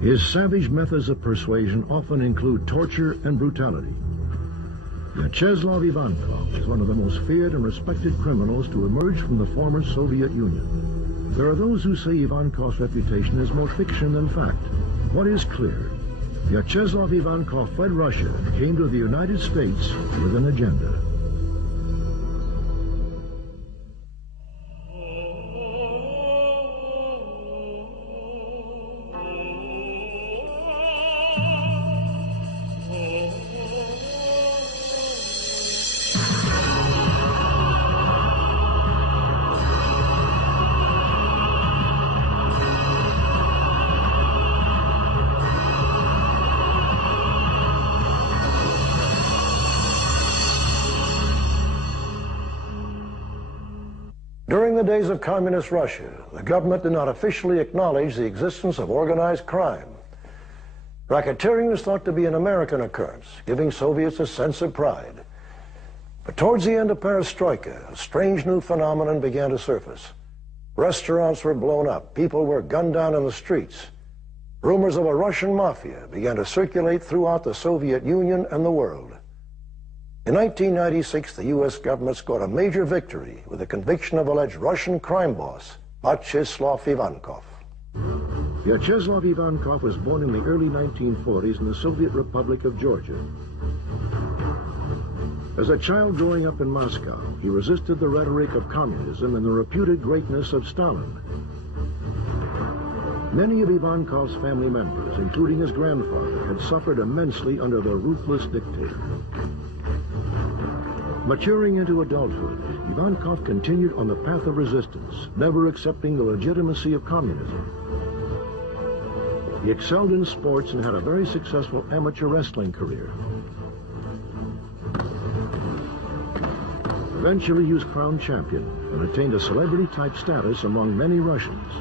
His savage methods of persuasion often include torture and brutality. Vyacheslav Ivankov is one of the most feared and respected criminals to emerge from the former Soviet Union. There are those who say Ivankov's reputation is more fiction than fact. What is clear? Vyacheslav Ivankov fled Russia and came to the United States with an agenda. During the days of communist Russia, the government did not officially acknowledge the existence of organized crime. Racketeering was thought to be an American occurrence, giving Soviets a sense of pride. But towards the end of perestroika, a strange new phenomenon began to surface. Restaurants were blown up, people were gunned down in the streets. Rumors of a Russian Mafia began to circulate throughout the Soviet Union and the world. In 1996, the U.S. government scored a major victory with the conviction of alleged Russian crime boss, Vyacheslav Ivankov. Vyacheslav Ivankov was born in the early 1940s in the Soviet Republic of Georgia. As a child growing up in Moscow, he resisted the rhetoric of communism and the reputed greatness of Stalin. Many of Ivankov's family members, including his grandfather, had suffered immensely under the ruthless dictator. Maturing into adulthood, Ivankov continued on the path of resistance, never accepting the legitimacy of communism. He excelled in sports and had a very successful amateur wrestling career. Eventually, he was crowned champion and attained a celebrity-type status among many Russians.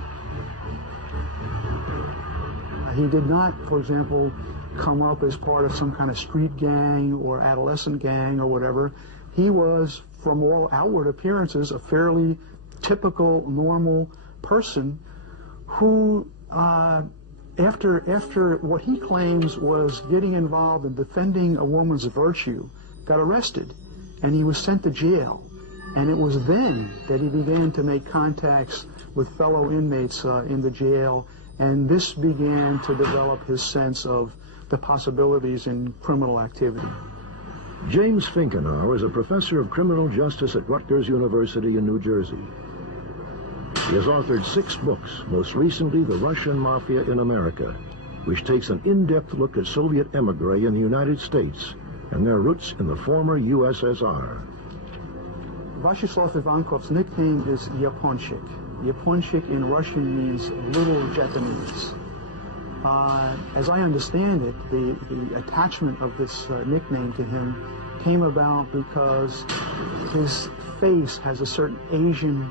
He did not, for example, come up as part of some kind of street gang or adolescent gang or whatever. He was, from all outward appearances, a fairly typical, normal person who, after what he claims was getting involved in defending a woman's virtue, got arrested, and he was sent to jail. And it was then that he began to make contacts with fellow inmates in the jail, and this began to develop his sense of the possibilities in criminal activity. James Finkenauer is a professor of criminal justice at Rutgers University in New Jersey. He has authored 6 books, most recently The Russian Mafia in America, which takes an in-depth look at Soviet emigre in the United States and their roots in the former USSR. Vyacheslav Ivankov's nickname is Yaponchik. Yaponchik in Russian means little Japanese. As I understand it, the attachment of this nickname to him came about because his face has a certain Asian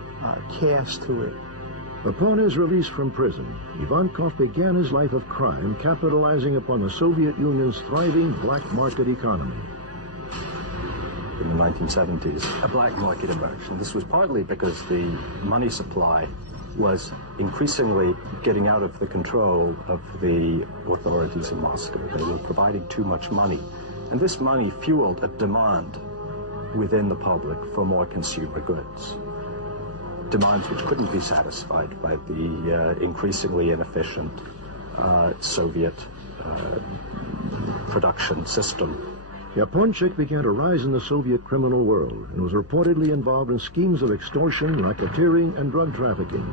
cast to it. Upon his release from prison, Ivankov began his life of crime, capitalizing upon the Soviet Union's thriving black market economy. In the 1970s, a black market emerged, and this was partly because the money supply was increasingly getting out of the control of the authorities in Moscow. They were providing too much money, and this money fueled a demand within the public for more consumer goods. Demands which couldn't be satisfied by the increasingly inefficient Soviet production system. Yaponchik began to rise in the Soviet criminal world and was reportedly involved in schemes of extortion, racketeering, and drug trafficking.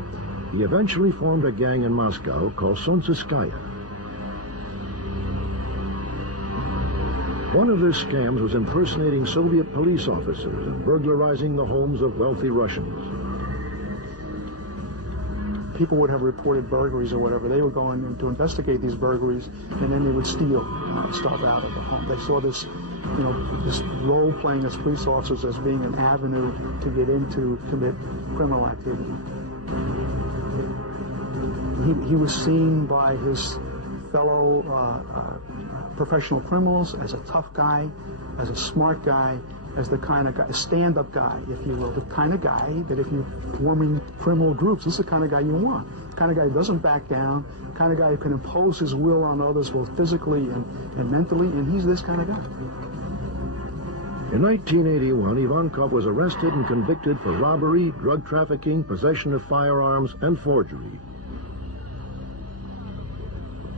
He eventually formed a gang in Moscow called Solntsevskaya. One of their scams was impersonating Soviet police officers and burglarizing the homes of wealthy Russians. People would have reported burglaries or whatever. They were going in to investigate these burglaries, and then they would steal stuff out of the home. They saw this, this role playing as police officers as being an avenue to get into, commit criminal activity. He was seen by his fellow professional criminals as a tough guy, as a smart guy, as the kind of guy, stand-up guy, if you will, the kind of guy that if you're forming criminal groups, this is the kind of guy you want. The kind of guy who doesn't back down, the kind of guy who can impose his will on others both physically and mentally, and he's this kind of guy. In 1981, Ivankov was arrested and convicted for robbery, drug trafficking, possession of firearms, and forgery.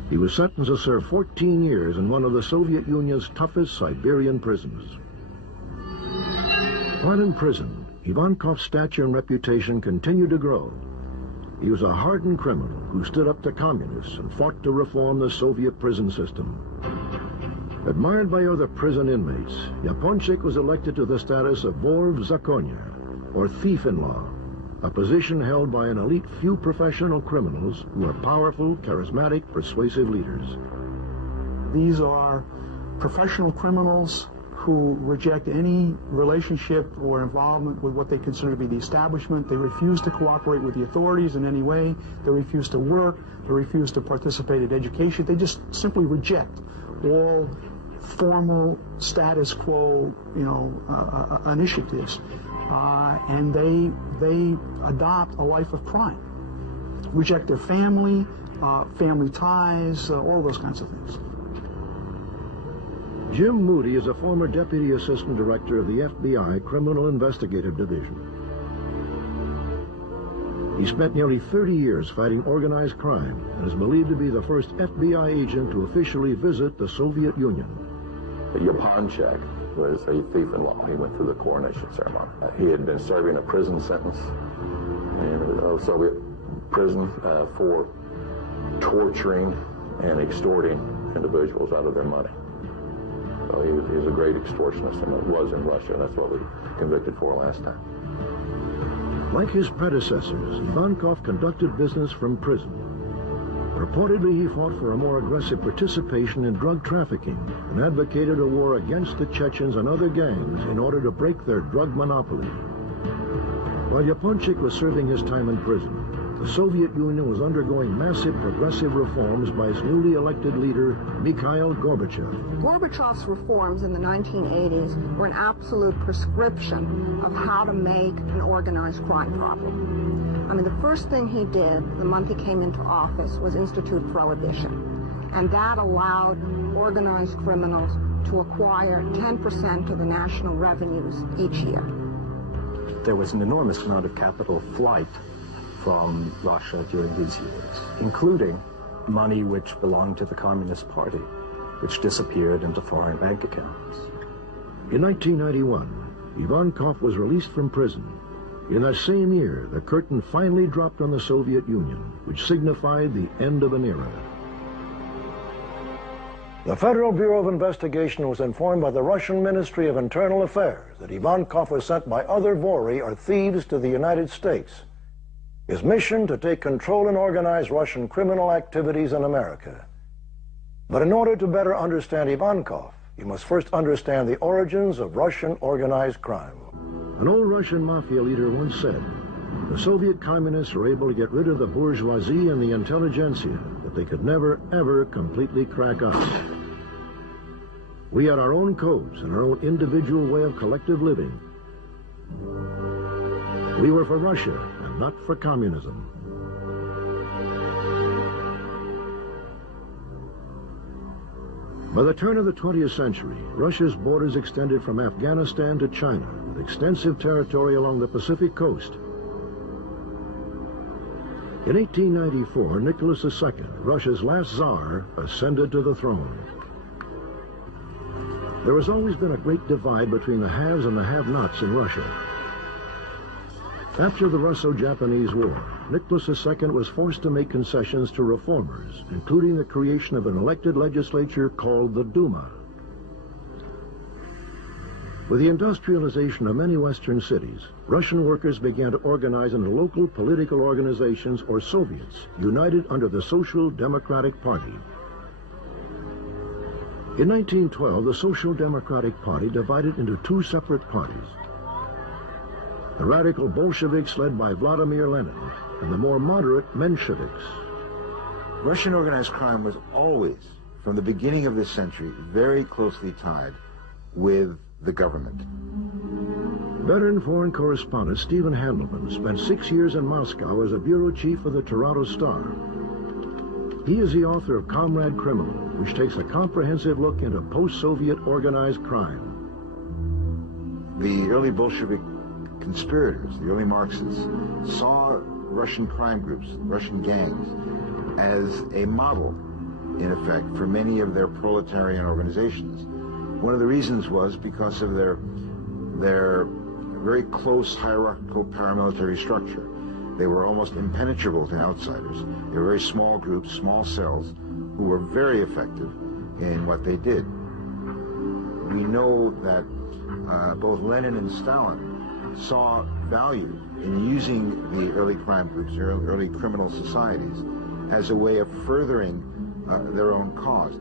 He was sentenced to serve 14 years in one of the Soviet Union's toughest Siberian prisons. While in prison, Ivankov's stature and reputation continued to grow. He was a hardened criminal who stood up to communists and fought to reform the Soviet prison system. Admired by other prison inmates, Yaponchik was elected to the status of Vor v Zakonie, or thief-in-law, a position held by an elite few professional criminals who are powerful, charismatic, persuasive leaders. These are professional criminals who reject any relationship or involvement with what they consider to be the establishment. They refuse to cooperate with the authorities in any way. They refuse to work. They refuse to participate in education. They just simply reject all formal status quo, initiatives, and they adopt a life of crime, reject their family, family ties, all those kinds of things. Jim Moody is a former Deputy Assistant Director of the FBI Criminal Investigative Division. He spent nearly 30 years fighting organized crime and is believed to be the first FBI agent to officially visit the Soviet Union. Yaponchik was a thief-in-law. He went through the coronation ceremony. He had been serving a prison sentence in a Soviet prison for torturing and extorting individuals out of their money. So he was a great extortionist, and it was in Russia. That's what we convicted for last time. Like his predecessors, Ivankov conducted business from prison. Reportedly, he fought for a more aggressive participation in drug trafficking and advocated a war against the Chechens and other gangs in order to break their drug monopoly. While Yaponchik was serving his time in prison, the Soviet Union was undergoing massive progressive reforms by its newly elected leader, Mikhail Gorbachev. Gorbachev's reforms in the 1980s were an absolute prescription of how to make an organized crime problem. I mean, the first thing he did the month he came into office was institute prohibition. And that allowed organized criminals to acquire 10% of the national revenues each year. There was an enormous amount of capital flight from Russia during these years, including money which belonged to the Communist Party, which disappeared into foreign bank accounts. In 1991, Ivankov was released from prison. In that same year, the curtain finally dropped on the Soviet Union, which signified the end of an era. The Federal Bureau of Investigation was informed by the Russian Ministry of Internal Affairs that Ivankov was sent by other Vori, or thieves, to the United States. His mission to take control and organize Russian criminal activities in America. But in order to better understand Ivankov, you must first understand the origins of Russian organized crime. An old Russian Mafia leader once said, the Soviet communists were able to get rid of the bourgeoisie and the intelligentsia, but they could never, ever completely crack us. We had our own codes and our own individual way of collective living. We were for Russia, and not for communism. By the turn of the 20th century, Russia's borders extended from Afghanistan to China, with extensive territory along the Pacific coast. In 1894, Nicholas II, Russia's last Tsar, ascended to the throne. There has always been a great divide between the haves and the have-nots in Russia. After the Russo-Japanese War, Nicholas II was forced to make concessions to reformers, including the creation of an elected legislature called the Duma. With the industrialization of many Western cities, Russian workers began to organize into local political organizations, or Soviets, united under the Social Democratic Party. In 1912, the Social Democratic Party divided into two separate parties. The radical Bolsheviks led by Vladimir Lenin, and the more moderate Mensheviks. Russian organized crime was always, from the beginning of this century, very closely tied with the government. Veteran foreign correspondent Stephen Handelman spent 6 years in Moscow as a bureau chief of the Toronto Star. He is the author of Comrade Criminal, which takes a comprehensive look into post-Soviet organized crime. The early Bolshevik conspirators, the early Marxists, saw Russian crime groups, Russian gangs, as a model, in effect, for many of their proletarian organizations. One of the reasons was because of their very close hierarchical paramilitary structure. They were almost impenetrable to outsiders. They were very small groups, small cells, who were very effective in what they did. We know that both Lenin and Stalin saw value in using the early crime groups, early criminal societies, as a way of furthering their own cause.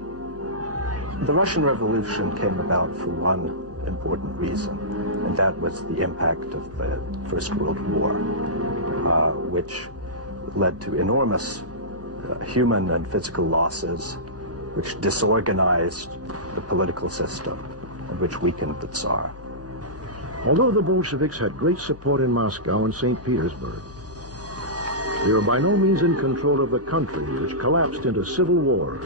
The Russian Revolution came about for one important reason, and that was the impact of the First World War, which led to enormous human and physical losses, which disorganized the political system, and which weakened the Tsar. Although the Bolsheviks had great support in Moscow and St. Petersburg, they were by no means in control of the country, which collapsed into civil war.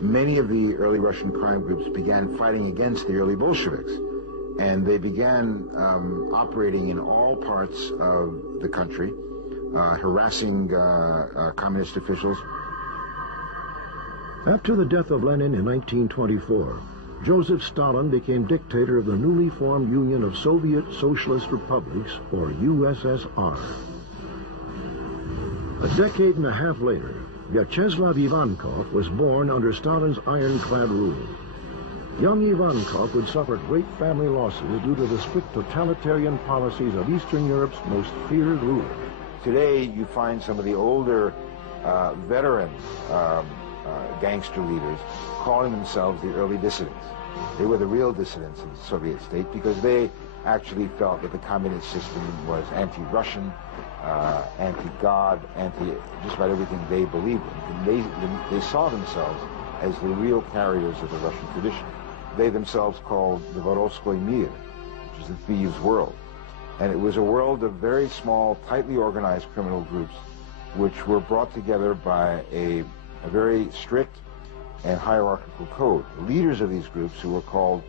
Many of the early Russian crime groups began fighting against the early Bolsheviks, and they began operating in all parts of the country, harassing communist officials. After the death of Lenin in 1924, Joseph Stalin became dictator of the newly formed Union of Soviet Socialist Republics, or USSR. A decade and a half later, Vyacheslav Ivankov was born under Stalin's ironclad rule. Young Ivankov would suffer great family losses due to the strict totalitarian policies of Eastern Europe's most feared ruler. Today, you find some of the older veteran gangster leaders calling themselves the early dissidents. They were the real dissidents in the Soviet state because they actually felt that the communist system was anti-Russian, anti-God, just about everything they believed in. And they saw themselves as the real carriers of the Russian tradition. They themselves called the Vorovskoy Mir, which is the thieves' world. And it was a world of very small, tightly organized criminal groups which were brought together by a very strict and hierarchical code. The leaders of these groups, who were called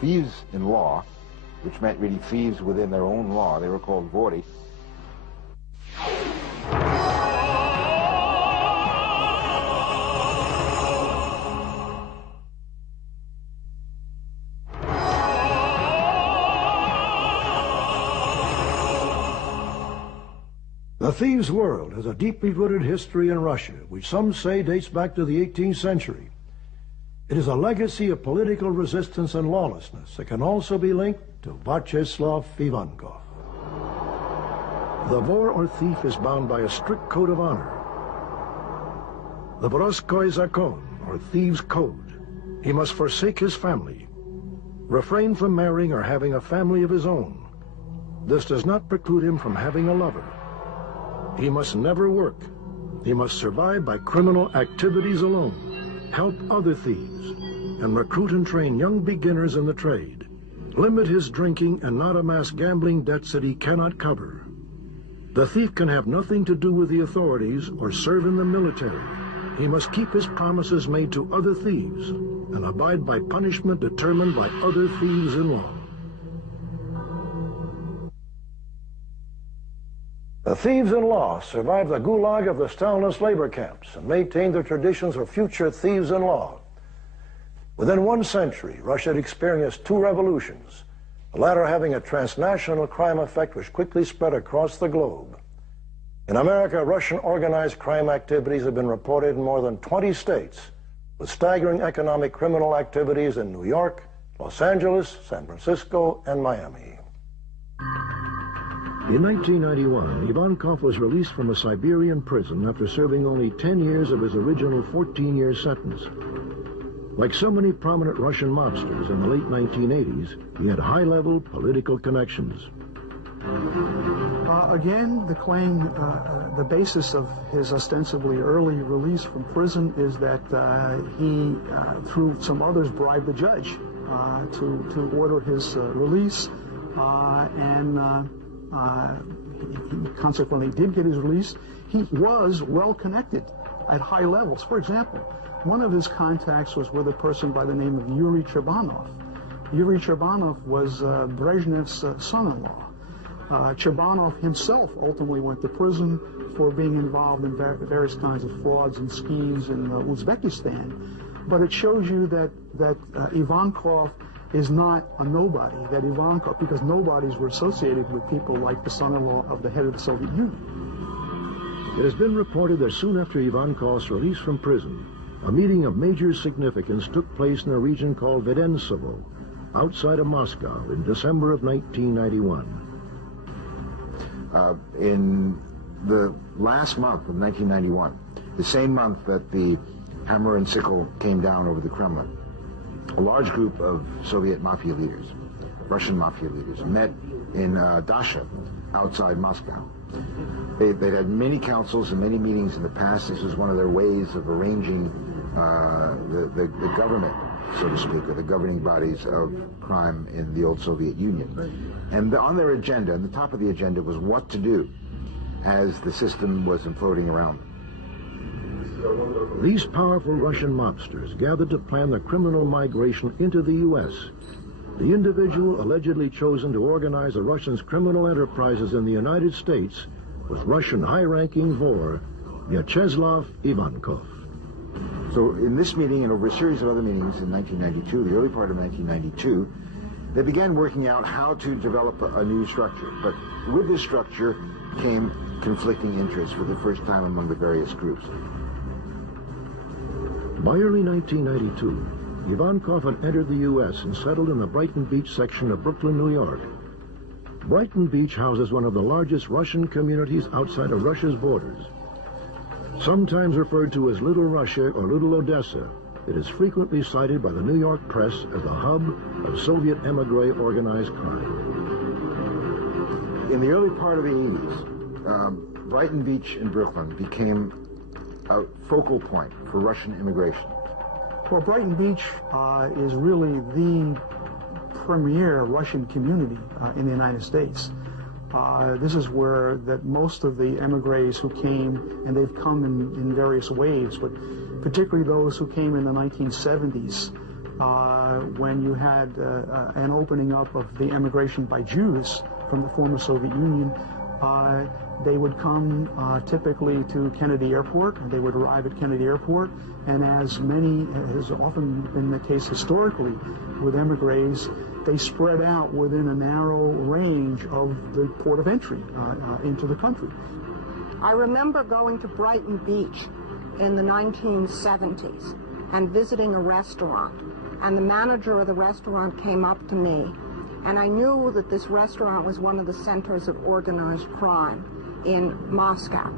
thieves in law, which meant really thieves within their own law, they were called vori. The thieves' world has a deeply rooted history in Russia, which some say dates back to the 18th century. It is a legacy of political resistance and lawlessness that can also be linked to Vyacheslav Ivankov. The vor or thief is bound by a strict code of honor. The Vorovskoy Zakon, or thieves' code. He must forsake his family, refrain from marrying or having a family of his own. This does not preclude him from having a lover. He must never work. He must survive by criminal activities alone, help other thieves, and recruit and train young beginners in the trade. Limit his drinking and not amass gambling debts that he cannot cover. The thief can have nothing to do with the authorities or serve in the military. He must keep his promises made to other thieves and abide by punishment determined by other thieves in law. The thieves in law survived the gulag of the Stalinist labor camps and maintained the traditions of future thieves in law. Within 1 century, Russia had experienced 2 revolutions, the latter having a transnational crime effect which quickly spread across the globe. In America, Russian organized crime activities have been reported in more than 20 states, with staggering economic criminal activities in New York, Los Angeles, San Francisco, and Miami. In 1991, Ivankov was released from a Siberian prison after serving only 10 years of his original 14-year sentence. Like so many prominent Russian mobsters in the late 1980s, he had high-level political connections. Again, the claim, the basis of his ostensibly early release from prison is that he, through some others, bribed the judge to order his release. he consequently did get his release. He was well connected at high levels. For example, one of his contacts was with a person by the name of Yuri Chebanov. Yuri Chebanov was Brezhnev's son-in-law. Chebanov himself ultimately went to prison for being involved in various kinds of frauds and schemes in Uzbekistan. But it shows you that Ivankov is not a nobody, that Ivankov, because nobodies were associated with people like the son-in-law of the head of the Soviet Union. It has been reported that soon after Ivankov's release from prison, a meeting of major significance took place in a region called Vedensevo, outside of Moscow, in December of 1991. In the last month of 1991, the same month that the hammer and sickle came down over the Kremlin, a large group of Soviet Mafia leaders, Russian Mafia leaders, met in Dasha, outside Moscow. They'd had many councils and many meetings in the past. This was one of their ways of arranging the government, so to speak, or the governing bodies of crime in the old Soviet Union. And on their agenda, on the top of the agenda, was what to do as the system was imploding around them. These powerful Russian mobsters gathered to plan the criminal migration into the U.S. The individual allegedly chosen to organize the Russians' criminal enterprises in the United States was Russian high-ranking Vor Vyacheslav Ivankov. So in this meeting and over a series of other meetings in 1992, the early part of 1992, they began working out how to develop a new structure. But with this structure came conflicting interests for the first time among the various groups. By early 1992, Ivankov had entered the U.S. and settled in the Brighton Beach section of Brooklyn, New York. Brighton Beach houses one of the largest Russian communities outside of Russia's borders. Sometimes referred to as Little Russia or Little Odessa, it is frequently cited by the New York press as the hub of Soviet emigre organized crime. In the early part of the 80s, Brighton Beach in Brooklyn became a focal point for Russian immigration. Well, Brighton Beach is really the premier Russian community in the United States. This is where that most of the emigres who came, and they've come in various waves, but particularly those who came in the 1970s, when you had an opening up of the emigration by Jews from the former Soviet Union. They would come typically to Kennedy Airport, and they would arrive at Kennedy Airport, and as has often been the case historically with emigres, they spread out within a narrow range of the port of entry into the country. I remember going to Brighton Beach in the 1970s and visiting a restaurant, and the manager of the restaurant came up to me, and I knew that this restaurant was one of the centers of organized crime in Moscow.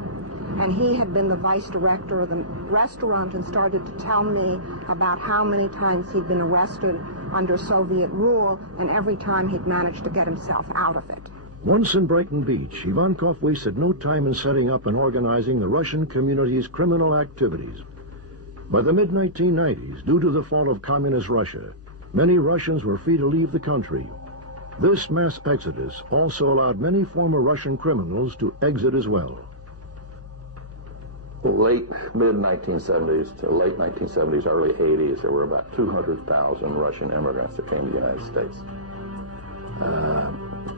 And he had been the vice director of the restaurant and started to tell me about how many times he'd been arrested under Soviet rule, and every time he'd managed to get himself out of it. Once in Brighton Beach, Ivankov wasted no time in setting up and organizing the Russian community's criminal activities. By the mid-1990s, due to the fall of communist Russia, many Russians were free to leave the country. This mass exodus also allowed many former Russian criminals to exit as well. Late mid-1970s to late 1970s, early 80s, there were about 200,000 Russian immigrants that came to the United States.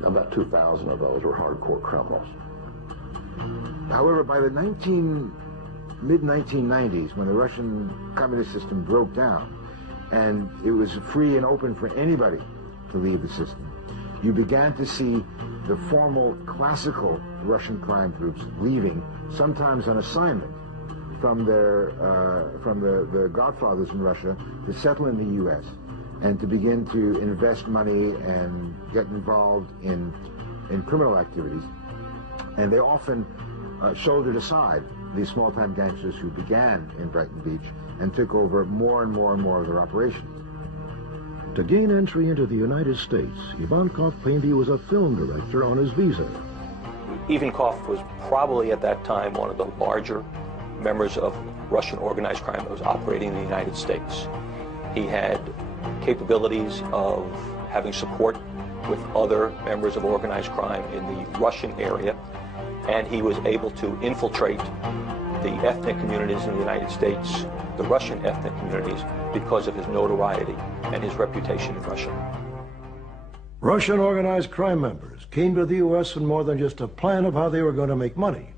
About 2,000 of those were hardcore criminals. However, by the mid-1990s, when the Russian communist system broke down and it was free and open for anybody to leave the system, you began to see the formal classical Russian crime groups leaving, sometimes on assignment from the godfathers in Russia, to settle in the U.S. and to begin to invest money and get involved in criminal activities. And they often shouldered aside these small-time gangsters who began in Brighton Beach and took over more and more and more of their operations. To gain entry into the United States, Ivankov claimed he was a film director on his visa. Ivankov was probably at that time one of the larger members of Russian organized crime that was operating in the United States. He had capabilities of having support with other members of organized crime in the Russian area, and he was able to infiltrate the ethnic communities in the United States, the Russian ethnic communities, because of his notoriety and his reputation in Russia. Russian organized crime members came to the U.S. with more than just a plan of how they were going to make money.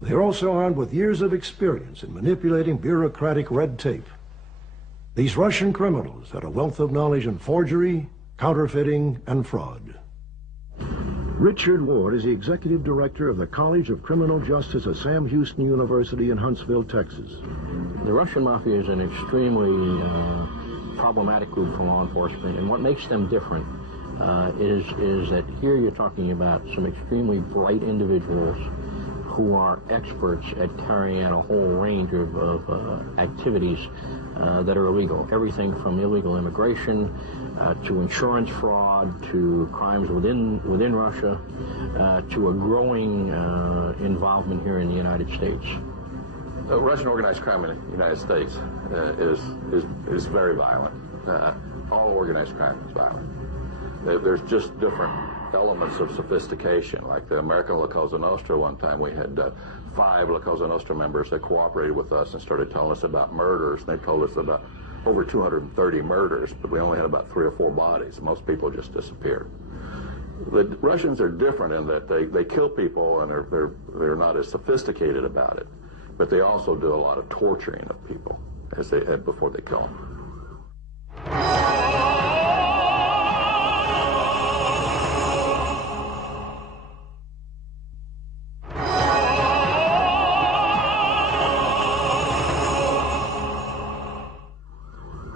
They were also armed with years of experience in manipulating bureaucratic red tape. These Russian criminals had a wealth of knowledge in forgery, counterfeiting, and fraud. Richard Ward is the executive director of the College of Criminal Justice at Sam Houston University in Huntsville, Texas. The Russian Mafia is an extremely problematic group for law enforcement, and what makes them different is that here you're talking about some extremely bright individuals who are experts at carrying out a whole range of activities that are illegal. Everything from illegal immigration to insurance fraud, to crimes within Russia, to a growing involvement here in the United States. Russian organized crime in the United States is very violent. All organized crime is violent. There's just different elements of sophistication. Like the American La Cosa Nostra, one time we had 5 La Cosa Nostra members that cooperated with us and started telling us about murders. And they told us about over 230 murders, but we only had about 3 or 4 bodies. Most people just disappeared. The Russians are different in that they kill people and they're not as sophisticated about it, but they also do a lot of torturing of people as they before they kill them.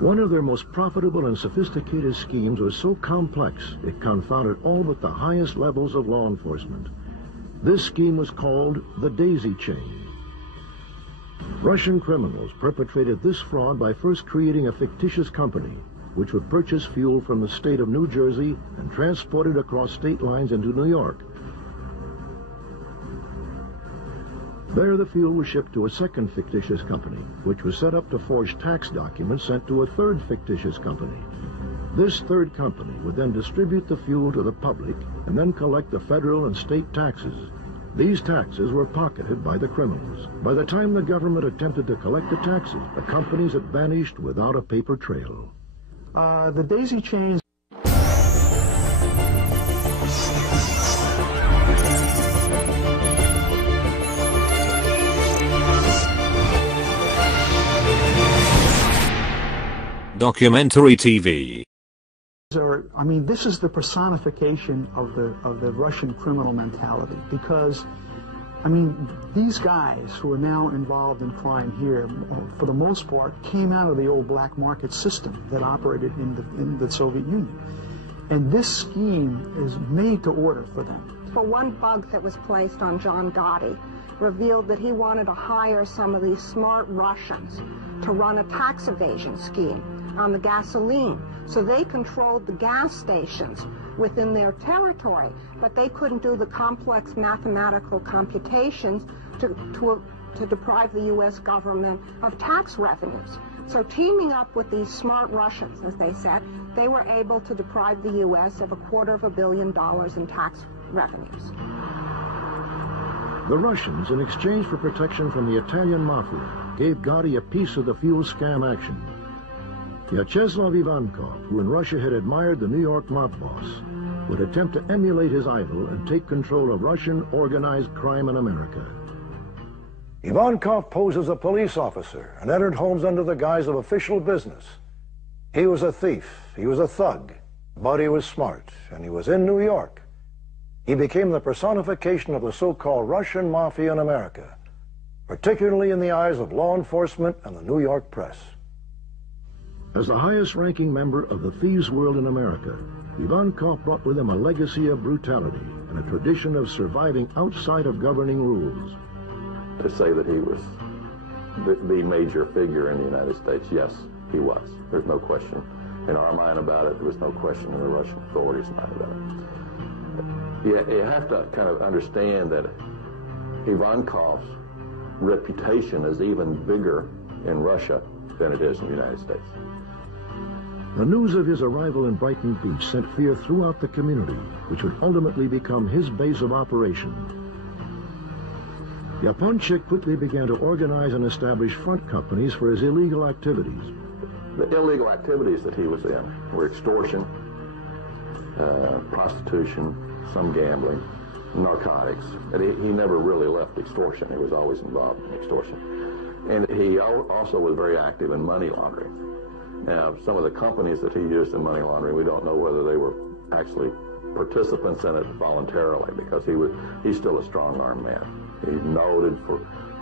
One of their most profitable and sophisticated schemes was so complex it confounded all but the highest levels of law enforcement. This scheme was called the daisy chain. Russian criminals perpetrated this fraud by first creating a fictitious company which would purchase fuel from the state of New Jersey and transport it across state lines into New York. There, the fuel was shipped to a second fictitious company, which was set up to forge tax documents sent to a third fictitious company. This third company would then distribute the fuel to the public and then collect the federal and state taxes. These taxes were pocketed by the criminals. By the time the government attempted to collect the taxes, the companies had vanished without a paper trail. The daisy chains Documentary TV. I mean, this is the personification of the Russian criminal mentality, because, I mean, these guys who are now involved in crime here, for the most part, came out of the old black market system that operated in the Soviet Union. And this scheme is made to order for them. For one bug that was placed on John Gotti revealed that he wanted to hire some of these smart Russians to run a tax evasion scheme on the gasoline. So they controlled the gas stations within their territory, but they couldn't do the complex mathematical computations to deprive the U.S. government of tax revenues. So teaming up with these smart Russians, as they said, they were able to deprive the U.S. of $250 million in tax revenues. The Russians, in exchange for protection from the Italian Mafia, gave Gotti a piece of the fuel scam action. Vyacheslav Ivankov, who in Russia had admired the New York mob boss, would attempt to emulate his idol and take control of Russian organized crime in America. Ivankov posed as a police officer and entered homes under the guise of official business. He was a thief, he was a thug, but he was smart, and he was in New York. He became the personification of the so-called Russian Mafia in America, particularly in the eyes of law enforcement and the New York press. As the highest-ranking member of the thieves' world in America, Ivankov brought with him a legacy of brutality and a tradition of surviving outside of governing rules. To say that he was the major figure in the United States, yes, he was. There's no question in our mind about it. There was no question in the Russian authorities' mind about it. You have to kind of understand that Ivankov's reputation is even bigger in Russia than it is in the United States. The news of his arrival in Brighton Beach sent fear throughout the community, which would ultimately become his base of operation. Japonchik quickly began to organize and establish front companies for his illegal activities. The illegal activities that he was in were extortion, prostitution, some gambling, narcotics. And he never really left extortion. He was always involved in extortion. And he also was very active in money laundering. Now, some of the companies that he used in money laundering, we don't know whether they were actually participants in it voluntarily, because he's still a strong-armed man. He's noted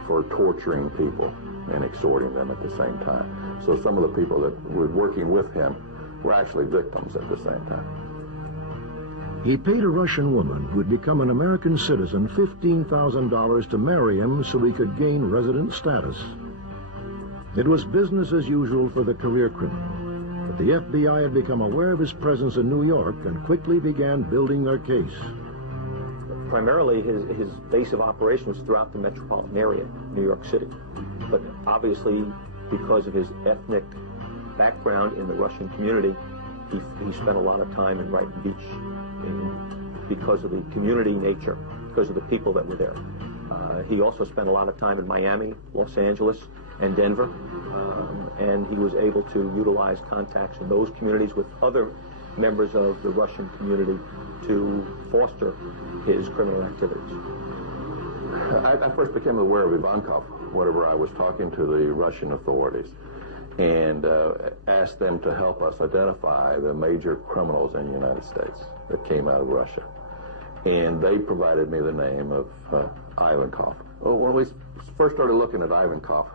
for torturing people and extorting them at the same time. So some of the people that were working with him were actually victims at the same time. He paid a Russian woman who had become an American citizen $15,000 to marry him so he could gain resident status. It was business as usual for the career criminal, but the FBI had become aware of his presence in New York and quickly began building their case. Primarily, his base of operation was throughout the metropolitan area, New York City. But obviously, because of his ethnic background in the Russian community, he spent a lot of time in Brighton Beach because of the community nature, because of the people that were there. He also spent a lot of time in Miami, Los Angeles, and Denver, and he was able to utilize contacts in those communities with other members of the Russian community to foster his criminal activities. I first became aware of Ivankov whenever I was talking to the Russian authorities and asked them to help us identify the major criminals in the United States that came out of Russia. And they provided me the name of Ivankov. Well, when we first started looking at Ivankov,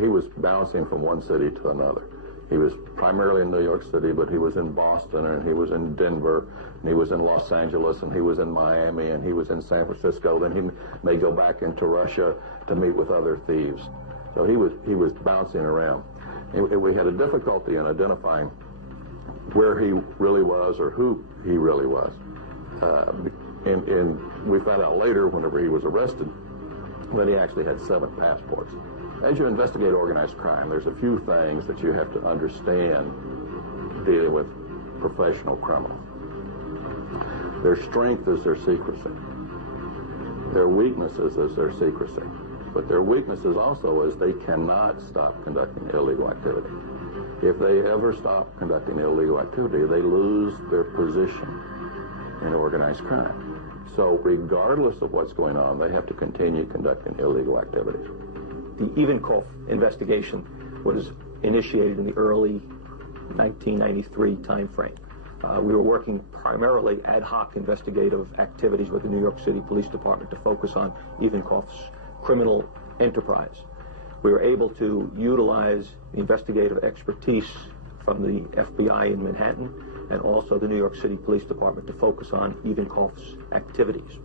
he was bouncing from one city to another. He was primarily in New York City, but he was in Boston, and he was in Denver, and he was in Los Angeles, and he was in Miami, and he was in San Francisco. Then he may go back into Russia to meet with other thieves. So he was bouncing around. And we had a difficulty in identifying where he really was or who he really was. And we found out later, whenever he was arrested, that he actually had 7 passports. As you investigate organized crime, there's a few things that you have to understand dealing with professional criminals. Their strength is their secrecy. Their weaknesses is their secrecy. But their weaknesses also is they cannot stop conducting illegal activity. If they ever stop conducting illegal activity, they lose their position in organized crime. So regardless of what's going on, they have to continue conducting illegal activities. The Ivankov investigation was initiated in the early 1993 timeframe. We were working primarily ad hoc investigative activities with the New York City Police Department to focus on Ivankov's criminal enterprise. We were able to utilize the investigative expertise from the FBI in Manhattan and also the New York City Police Department to focus on Ivankov's activities.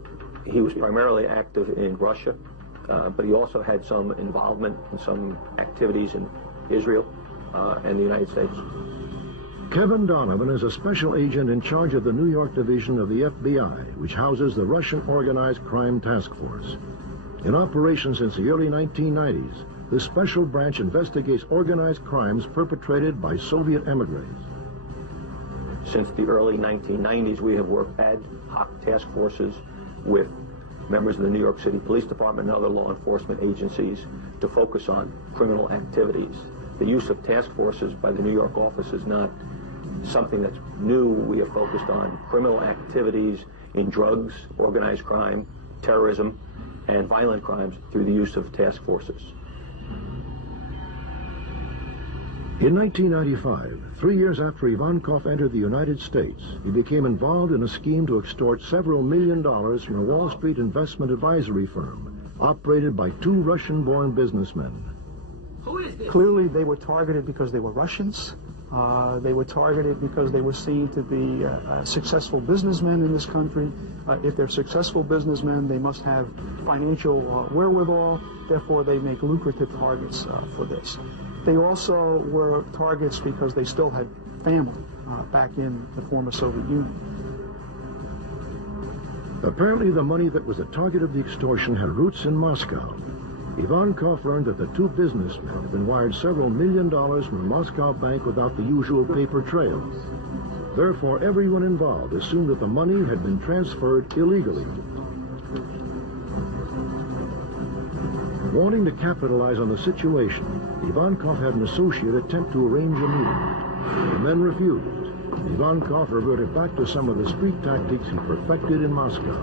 He was primarily active in Russia, but he also had some involvement in some activities in Israel and the United States. Kevin Donovan is a special agent in charge of the New York division of the FBI, which houses the Russian Organized Crime Task Force. In operation since the early 1990s, this special branch investigates organized crimes perpetrated by Soviet emigres. Since the early 1990s, we have worked ad hoc task forces with members of the New York City Police Department and other law enforcement agencies to focus on criminal activities. The use of task forces by the New York office is not something that's new. We have focused on criminal activities in drugs, organized crime, terrorism, and violent crimes through the use of task forces. In 1995, 3 years after Ivankov entered the United States, he became involved in a scheme to extort several $1 million from a Wall Street investment advisory firm operated by 2 Russian-born businessmen. Clearly, they were targeted because they were Russians. They were targeted because they were seen to be successful businessmen in this country. If they're successful businessmen, they must have financial wherewithal. Therefore, they make lucrative targets for this. They also were targets because they still had family back in the former Soviet Union. Apparently, the money that was the target of the extortion had roots in Moscow. Ivankov learned that the two businessmen had been wired several $1 million from a Moscow bank without the usual paper trail. Therefore, everyone involved assumed that the money had been transferred illegally. Wanting to capitalize on the situation, Ivankov had an associate attempt to arrange a meeting. The men refused. Ivankov reverted back to some of the street tactics he perfected in Moscow.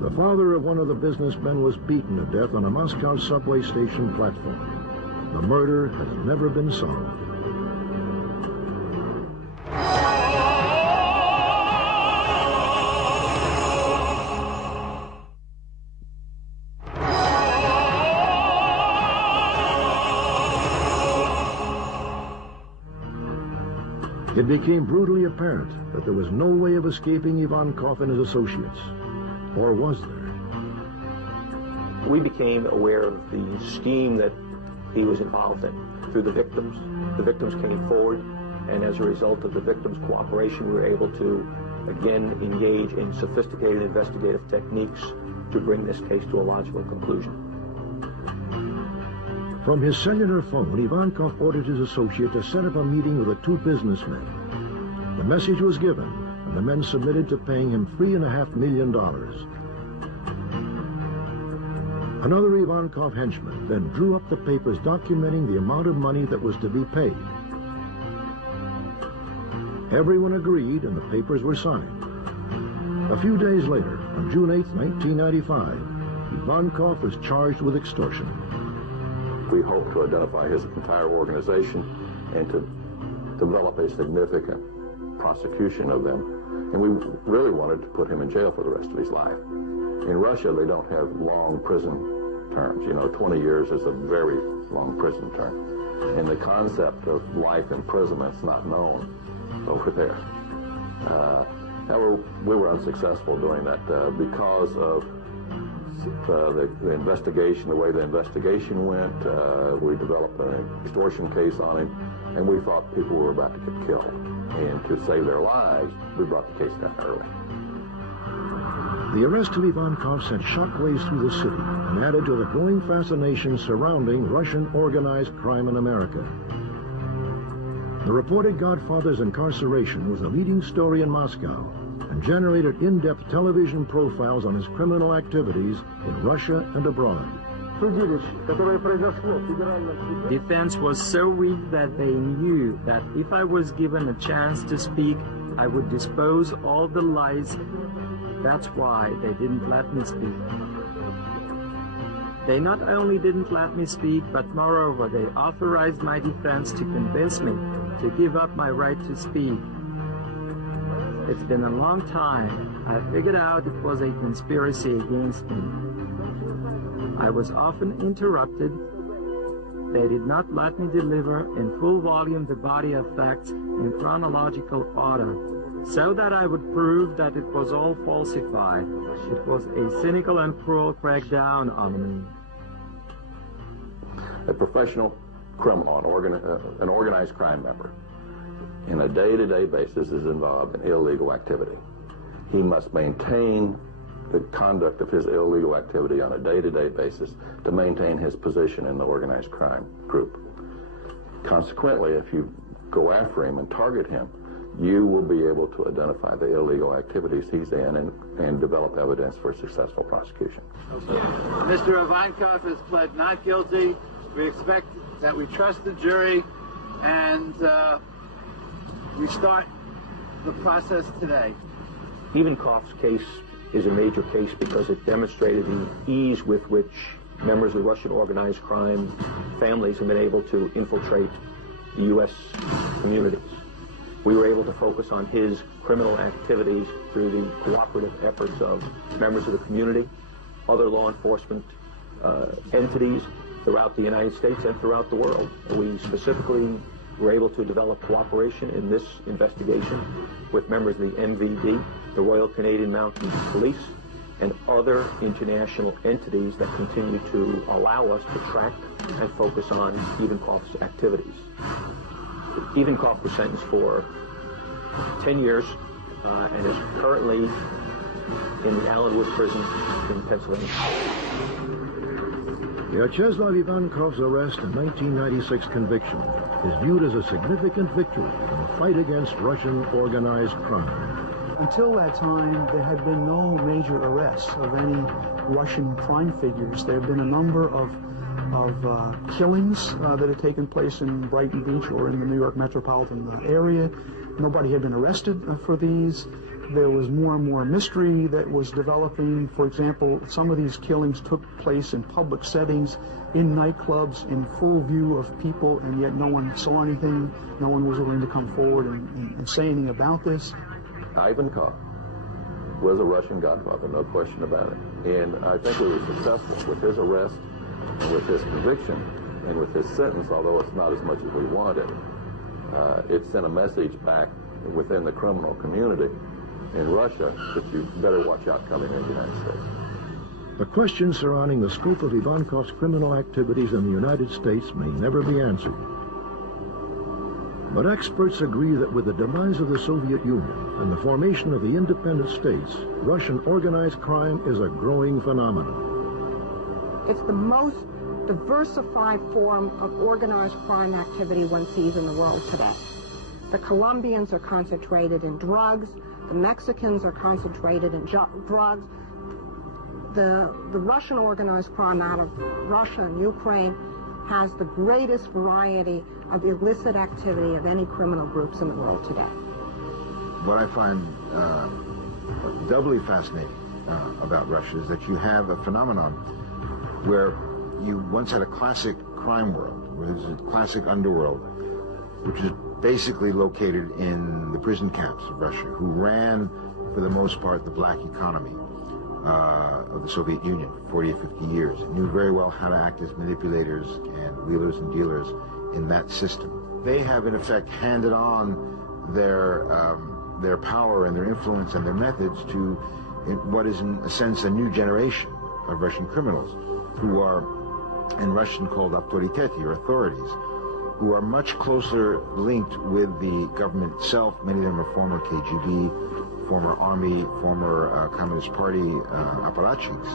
The father of one of the businessmen was beaten to death on a Moscow subway station platform. The murder has never been solved. It became brutally apparent that there was no way of escaping Ivankov and his associates. Or was there? We became aware of the scheme that he was involved in through the victims. The victims came forward, and as a result of the victims' cooperation, we were able to, again, engage in sophisticated investigative techniques to bring this case to a logical conclusion. From his cellular phone, Ivankov ordered his associate to set up a meeting with the two businessmen. The message was given, and the men submitted to paying him $3.5 million. Another Ivankov henchman then drew up the papers documenting the amount of money that was to be paid. Everyone agreed, and the papers were signed. A few days later, on June 8, 1995, Ivankov was charged with extortion. We hope to identify his entire organization and to develop a significant prosecution of them. And we really wanted to put him in jail for the rest of his life. In Russia, they don't have long prison terms. 20 years is a very long prison term. And the concept of life imprisonment is not known over there. However, we were unsuccessful doing that because of the investigation, the way the investigation went. We developed an extortion case on him, and we thought people were about to get killed. And to save their lives, we brought the case down early. The arrest of Ivankov sent shockwaves through the city and added to the growing fascination surrounding Russian organized crime in America. The reported Godfather's incarceration was a leading story in Moscow and generated in-depth television profiles on his criminal activities in Russia and abroad. Defense was so weak that they knew that if I was given a chance to speak, I would dispose all the lies. That's why they didn't let me speak. They not only didn't let me speak, but moreover, they authorized my defense to convince me to give up my right to speak. It's been a long time. I figured out it was a conspiracy against me. I was often interrupted. They did not let me deliver in full volume the body of facts in chronological order, so that I would prove that it was all falsified. It was a cynical and cruel crackdown on me. A professional criminal, an organized crime member, in a day-to-day basis is involved in illegal activity. He must maintain the conduct of his illegal activity on a day-to-day basis to maintain his position in the organized crime group. Consequently, if you go after him and target him, you will be able to identify the illegal activities he's in and develop evidence for successful prosecution. Mr. Ivankov has pled not guilty. We expect that we trust the jury, and we start the process today. Ivankov's case is a major case because it demonstrated the ease with which members of Russian organized crime families have been able to infiltrate the U.S. communities. We were able to focus on his criminal activities through the cooperative efforts of members of the community, other law enforcement entities throughout the United States and throughout the world. We specifically were able to develop cooperation in this investigation with members of the MVD, the Royal Canadian Mounted Police, and other international entities that continue to allow us to track and focus on Ivankov's activities. Ivankov was sentenced for 10 years and is currently in the Allenwood prison in Pennsylvania. Vyacheslav Ivankov's arrest and 1996 conviction is viewed as a significant victory in the fight against Russian organized crime. Until that time, there had been no major arrests of any Russian crime figures. There have been a number of killings that had taken place in Brighton Beach or in the New York metropolitan area. Nobody had been arrested for these. There was more and more mystery that was developing. For example, some of these killings took place in public settings, in nightclubs, in full view of people, and yet no one saw anything. No one was willing to come forward and say anything about this. Ivankov was a Russian godfather, no question about it. And I think we were successful with his arrest, and with his conviction, and with his sentence, although it's not as much as we wanted. It sent a message back within the criminal community in Russia that you better watch out coming into the United States. The questions surrounding the scope of Ivankov's criminal activities in the United States may never be answered. But experts agree that with the demise of the Soviet Union and the formation of the independent states, Russian organized crime is a growing phenomenon. It's the most diversified form of organized crime activity one sees in the world today. The Colombians are concentrated in drugs. The Mexicans are concentrated in drugs. The Russian organized crime out of Russia and Ukraine has the greatest variety of illicit activity of any criminal groups in the world today. What I find doubly fascinating about Russia is that you have a phenomenon where you once had a classic crime world, where there's a classic underworld, which is basically located in the prison camps of Russia, who ran, for the most part, the black economy of the Soviet Union for 40 or 50 years, knew very well how to act as manipulators and wheelers and dealers in that system. They have, in effect, handed on their power and their influence and their methods to what is, in a sense, a new generation of Russian criminals who are, in Russian, called autoriteti, or authorities, who are much closer linked with the government itself. Many of them are former KGB, former army, former Communist Party apparatchiks,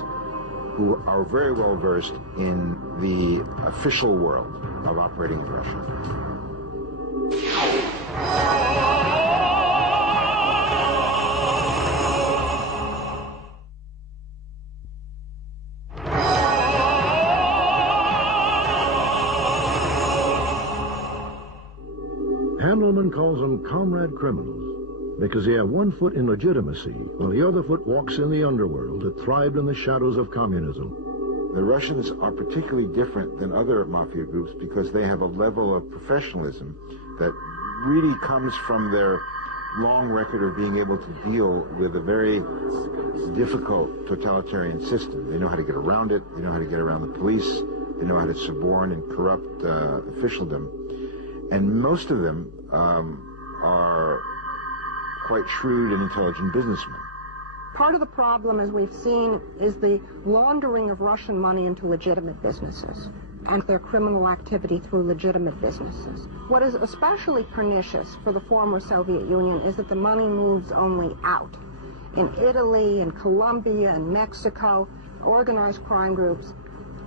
who are very well versed in the official world of operating in Russia. Handelman calls them comrade criminals because they have one foot in legitimacy while the other foot walks in the underworld that thrived in the shadows of communism. The Russians are particularly different than other mafia groups because they have a level of professionalism that really comes from their long record of being able to deal with a very difficult totalitarian system. They know how to get around it, they know how to get around the police, they know how to suborn and corrupt officialdom. And most of them are quite shrewd and intelligent businessmen. Part of the problem, as we've seen, is the laundering of Russian money into legitimate businesses and their criminal activity through legitimate businesses. What is especially pernicious for the former Soviet Union is that the money moves only out. In Italy, in Colombia, in Mexico, organized crime groups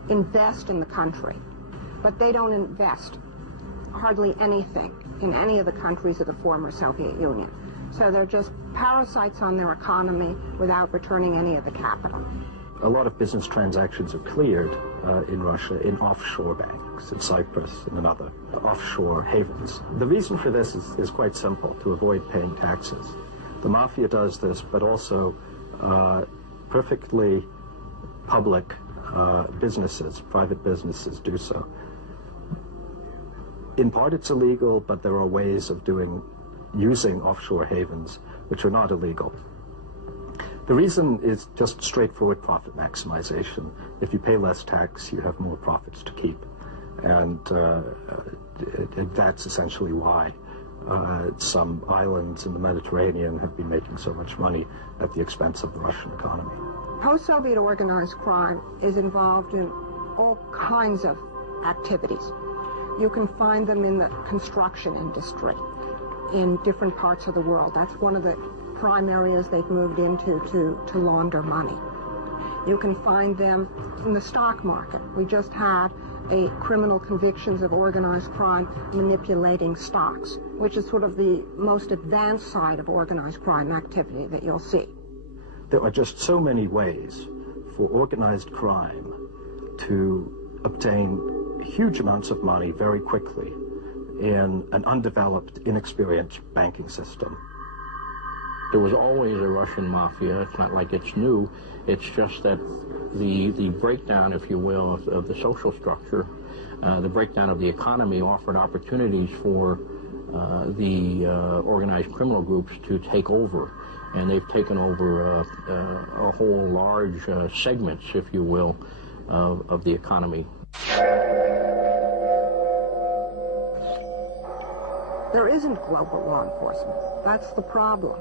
invest in the country, but they don't invest hardly anything in any of the countries of the former Soviet Union. So they're just parasites on their economy without returning any of the capital. A lot of business transactions are cleared in Russia in offshore banks, in Cyprus and in other offshore havens. The reason for this is quite simple: to avoid paying taxes. The mafia does this, but also perfectly public businesses, private businesses do so. In part it's illegal, but there are ways of using offshore havens which are not illegal. The reason is just straightforward profit maximization. If you pay less tax, you have more profits to keep. And that's essentially why some islands in the Mediterranean have been making so much money at the expense of the Russian economy. Post-Soviet organized crime is involved in all kinds of activities. You can find them in the construction industry in different parts of the world. That's one of the prime areas they've moved into to launder money. You can find them in the stock market. We just had a criminal convictions of organized crime manipulating stocks, which is sort of the most advanced side of organized crime activity that you'll see. There are just so many ways for organized crime to obtain huge amounts of money very quickly in an undeveloped, inexperienced banking system. There was always a Russian Mafia. It's not like it's new. It's just that the breakdown, if you will, of the social structure, the breakdown of the economy offered opportunities for the organized criminal groups to take over. And they've taken over a whole large segments, if you will, of the economy. There isn't global law enforcement. That's the problem.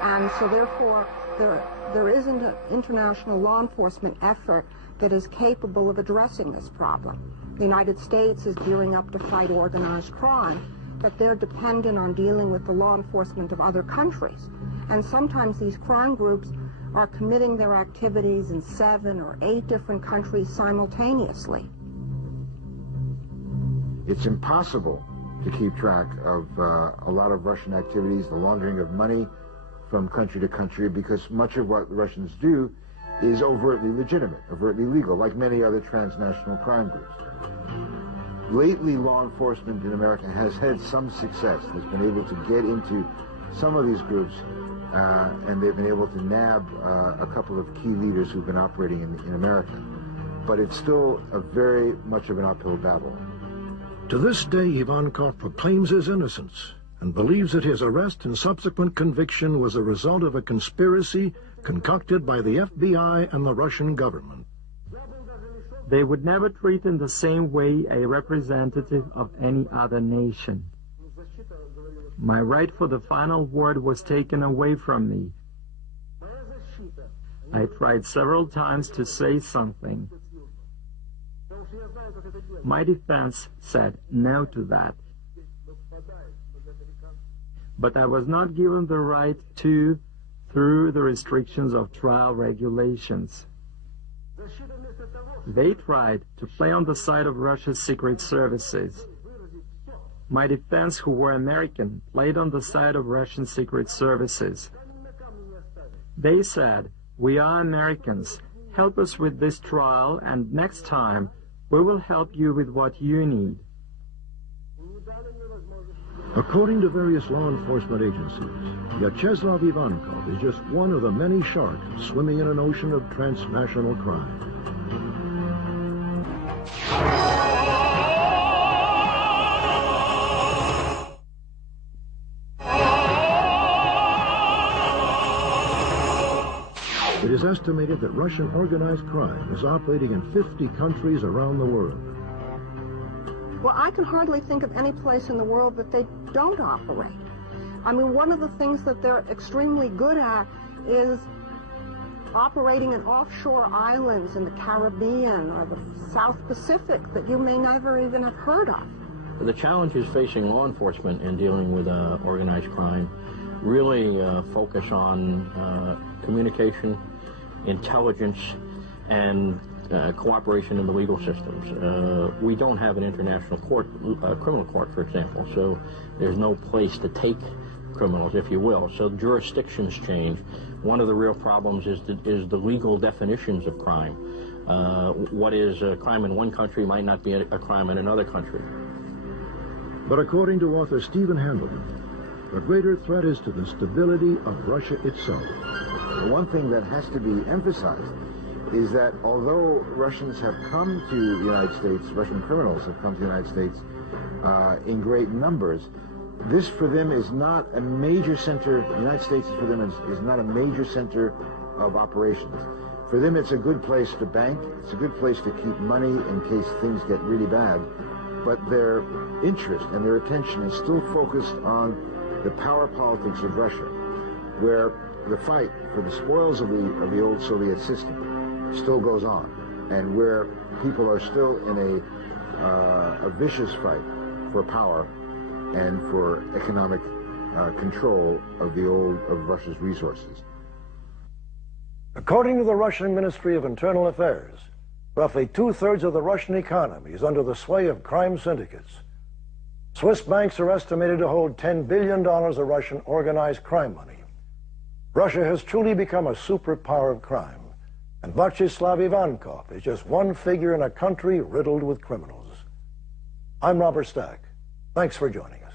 And so therefore, there isn't an international law enforcement effort that is capable of addressing this problem. The United States is gearing up to fight organized crime, but they're dependent on dealing with the law enforcement of other countries. And sometimes these crime groups are committing their activities in 7 or 8 different countries simultaneously. It's impossible to keep track of a lot of Russian activities, the laundering of money from country to country, because much of what the Russians do is overtly legitimate, overtly legal, like many other transnational crime groups. Lately, law enforcement in America has had some success, has been able to get into some of these groups, and they've been able to nab a couple of key leaders who've been operating in America. But it's still very much of an uphill battle. To this day, Ivankov proclaims his innocence and believes that his arrest and subsequent conviction was a result of a conspiracy concocted by the FBI and the Russian government. They would never treat in the same way a representative of any other nation. My right for the final word was taken away from me. I tried several times to say something. My defense said no to that. But I was not given the right to through the restrictions of trial regulations. They tried to play on the side of Russia's secret services. My defense, who were American, played on the side of Russian secret services. They said, "We are Americans. Help us with this trial, and next time we will help you with what you need." According to various law enforcement agencies, Vyacheslav Ivankov is just one of the many sharks swimming in an ocean of transnational crime. It is estimated that Russian organized crime is operating in 50 countries around the world. Well, I can hardly think of any place in the world that they don't operate. I mean, one of the things that they're extremely good at is operating in offshore islands in the Caribbean or the South Pacific that you may never even have heard of. The challenges facing law enforcement in dealing with organized crime really focus on communication, intelligence, and cooperation in the legal systems. We don't have an international court, criminal court, for example, so there's no place to take criminals, if you will. So jurisdictions change. One of the real problems is the legal definitions of crime. What is a crime in one country might not be a crime in another country. But according to author Stephen Hamilton, the greater threat is to the stability of Russia itself. The one thing that has to be emphasized is that although Russians have come to the United States, Russian criminals have come to the United States in great numbers, this for them is not a major center, the United States for them is not a major center of operations. For them, it's a good place to bank. It's a good place to keep money in case things get really bad. But their interest and their attention is still focused on the power politics of Russia, where the fight for the spoils of the old Soviet system still goes on, and where people are still in a vicious fight for power and for economic control of Russia's resources. According to the Russian Ministry of Internal Affairs, roughly 2/3 of the Russian economy is under the sway of crime syndicates. Swiss banks are estimated to hold $10 billion of Russian organized crime money. Russia has truly become a superpower of crime, and Vyacheslav Ivankov is just one figure in a country riddled with criminals. I'm Robert Stack. Thanks for joining us.